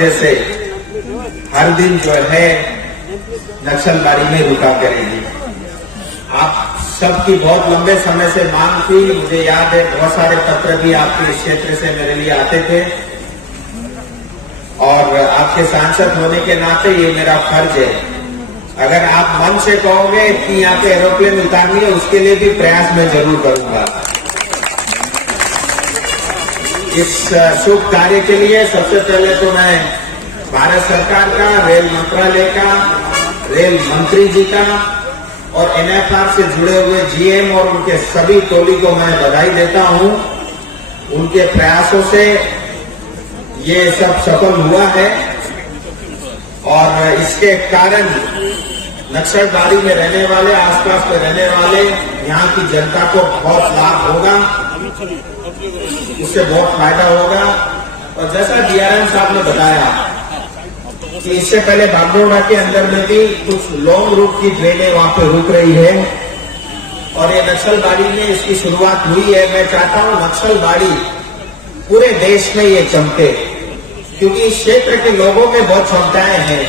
वजह से हर दिन जो है नक्सलबाड़ी में रुका करेगी। आप सबकी बहुत लंबे समय से मांग थी, मुझे याद है बहुत सारे पत्र भी आपके इस क्षेत्र से मेरे लिए आते थे और आपके सांसद होने के नाते ये मेरा फर्ज है। अगर आप मन से कहोगे कि यहाँ पे एरोप्लेन उतारनी है, उसके लिए भी प्रयास मैं जरूर करूंगा। इस शुभ कार्य के लिए सबसे पहले तो मैं भारत सरकार का, रेल मंत्रालय का, रेल मंत्री जी का और एनएफआर से जुड़े हुए जीएम और उनके सभी टोली को मैं बधाई देता हूं। उनके प्रयासों से ये सब सफल हुआ है और इसके कारण नक्सलबाड़ी में रहने वाले, आसपास में रहने वाले यहाँ की जनता को बहुत लाभ होगा, उससे बहुत फायदा होगा। और जैसा डीआरएम साहब ने बताया कि इससे पहले बागडोगरा के अंदर में भी कुछ लॉन्ग रूट की ट्रेनें वहां पे रुक रही है और ये नक्सलबाड़ी में इसकी शुरुआत हुई है। मैं चाहता हूं नक्सलबाड़ी पूरे देश में ये चमके, क्योंकि इस क्षेत्र के लोगों में बहुत क्षमताएं हैं,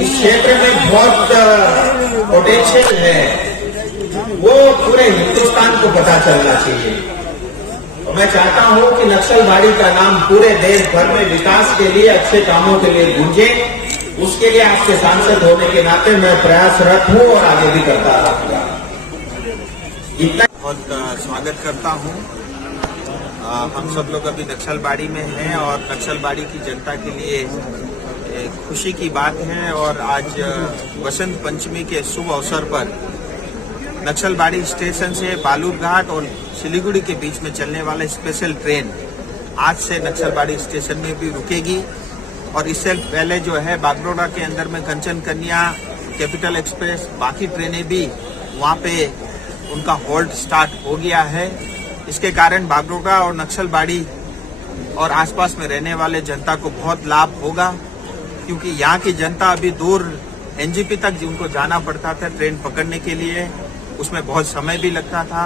इस क्षेत्र में बहुत पोटेंशियल है, वो पूरे हिंदुस्तान को पता चलना चाहिए। तो मैं चाहता हूं कि नक्सलबाड़ी का नाम पूरे देश भर में विकास के लिए, अच्छे कामों के लिए गूंजे। उसके लिए आपके सांसद होने के नाते मैं प्रयासरत हूं और आगे भी करता रहूंगा। इतना बहुत स्वागत करता हूं। हम सब लोग अभी नक्सलबाड़ी में हैं और नक्सलबाड़ी की जनता के लिए खुशी की बात है। और आज वसंत पंचमी के शुभ अवसर पर नक्सलबाड़ी स्टेशन से बालूरघाट और सिलीगुड़ी के बीच में चलने वाला स्पेशल ट्रेन आज से नक्सलबाड़ी स्टेशन में भी रुकेगी। और इससे पहले जो है बागडोगरा के अंदर में कंचन कन्या, कैपिटल एक्सप्रेस, बाकी ट्रेनें भी वहाँ पे उनका होल्ड स्टार्ट हो गया है। इसके कारण बागडोगरा और नक्सलबाड़ी और आसपास में रहने वाले जनता को बहुत लाभ होगा, क्योंकि यहाँ की जनता अभी दूर एनजेपी तक जिनको जाना पड़ता था ट्रेन पकड़ने के लिए, उसमें बहुत समय भी लगता था,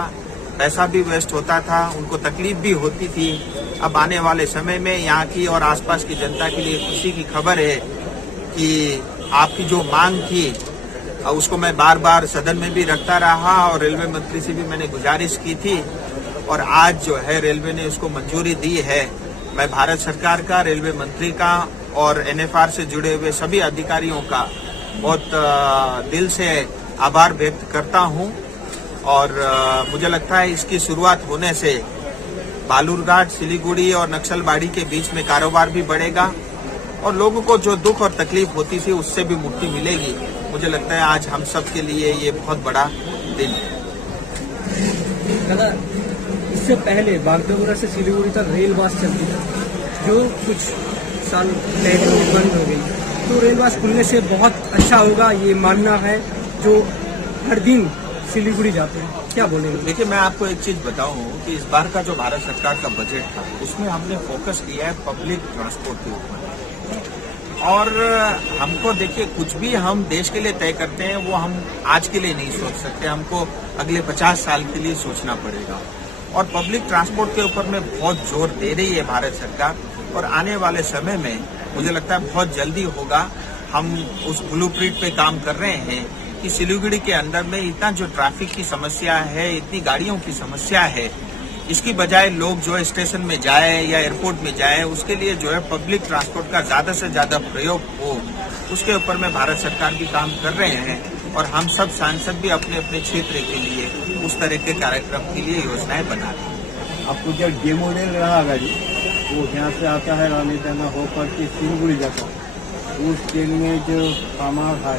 पैसा भी वेस्ट होता था, उनको तकलीफ भी होती थी। अब आने वाले समय में यहाँ की और आसपास की जनता के लिए खुशी की खबर है कि आपकी जो मांग थी उसको मैं बार बार सदन में भी रखता रहा और रेलवे मंत्री से भी मैंने गुजारिश की थी और आज जो है रेलवे ने उसको मंजूरी दी है। मैं भारत सरकार का, रेलवे मंत्री का और एनएफआर से जुड़े हुए सभी अधिकारियों का बहुत दिल से आभार व्यक्त करता हूं। और मुझे लगता है इसकी शुरुआत होने से बालूरघाट, सिलीगुड़ी और नक्सलबाड़ी के बीच में कारोबार भी बढ़ेगा और लोगों को जो दुख और तकलीफ होती थी उससे भी मुक्ति मिलेगी। मुझे लगता है आज हम सब के लिए ये बहुत बड़ा दिन है। इससे पहले बागडोगरा से सिलीगुड़ी तक रेल बस चलती थी, जो कुछ साल पहले बंद हो गई। तो रेल बस खुलने से बहुत अच्छा होगा, ये मानना है जो हर दिन सिलीगुड़ी जाते हैं। क्या बोलेंगे? देखिए, मैं आपको एक चीज बताऊं कि इस बार का जो भारत सरकार का बजट था उसमें हमने फोकस किया है पब्लिक ट्रांसपोर्ट के ऊपर। और हमको देखिए, कुछ भी हम देश के लिए तय करते हैं वो हम आज के लिए नहीं सोच सकते, हमको अगले 50 साल के लिए सोचना पड़ेगा। और पब्लिक ट्रांसपोर्ट के ऊपर में बहुत जोर दे रही है भारत सरकार और आने वाले समय में मुझे लगता है बहुत जल्दी होगा। हम उस ब्लूप्रिंट पे काम कर रहे हैं कि सिलीगुड़ी के अंदर में इतना जो ट्रैफिक की समस्या है, इतनी गाड़ियों की समस्या है, इसकी बजाय लोग जो है स्टेशन में जाए या एयरपोर्ट में जाए, उसके लिए जो है पब्लिक ट्रांसपोर्ट का ज्यादा से ज्यादा प्रयोग हो, उसके ऊपर में भारत सरकार भी काम कर रहे हैं। और हम सब सांसद भी अपने अपने क्षेत्र के लिए उस तरह के कार्यक्रम के लिए योजनाएं बना रहे हैं। आपको जब डेमो रेल रहा गाड़ी, वो यहाँ से आता है रानीताना होकर के सिलीगुड़ी जाता है, उस ट्रेन में जो सामान है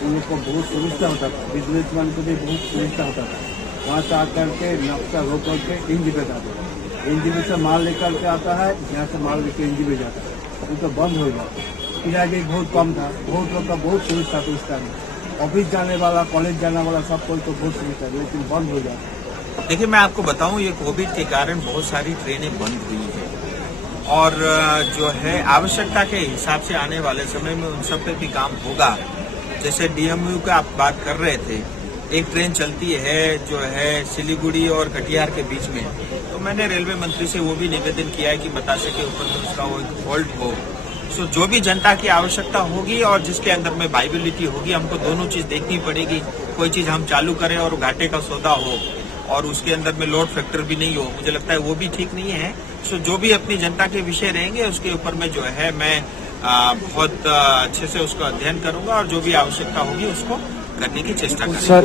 उनको बहुत सुविधा होता था, बिजनेसमैन को भी बहुत सुविधा होता था। वहाँ से आकर के नक्शा होकर के एनजेपी जाता है, एनजेपी से माल लेकर के आता है, यहाँ से माल लेकर एनजेपी जाता है। वो तो बंद हो जाता है, किराया भी बहुत कम था, बहुत लोग का बहुत सुविधा था। उस टाइम ऑफिस जाने वाला, कॉलेज जाने वाला सब कोई तो बहुत सुविधा, लेकिन बंद हो जाता है। देखिए, मैं आपको बताऊं, ये कोविड के कारण बहुत सारी ट्रेनें बंद हुई है और जो है आवश्यकता के हिसाब से आने वाले समय में उन सब पे भी काम होगा। जैसे डीएमयू का आप बात कर रहे थे, एक ट्रेन चलती है जो है सिलीगुड़ी और कटिहार के बीच में, तो मैंने रेलवे मंत्री से वो भी निवेदन किया है कि बतासे के ऊपर में उसका वो होल्ड हो सो जो भी जनता की आवश्यकता होगी और जिसके अंदर में वाइबिलिटी होगी, हमको दोनों चीज देखनी पड़ेगी। कोई चीज हम चालू करें और घाटे का सौदा हो और उसके अंदर में लोड फैक्टर भी नहीं हो, मुझे लगता है वो भी ठीक नहीं है। सो जो भी अपनी जनता के विषय रहेंगे उसके ऊपर में जो है मैं बहुत अच्छे से उसका अध्ययन करूंगा और जो भी आवश्यकता होगी उसको करने की चेष्टा करूंगा।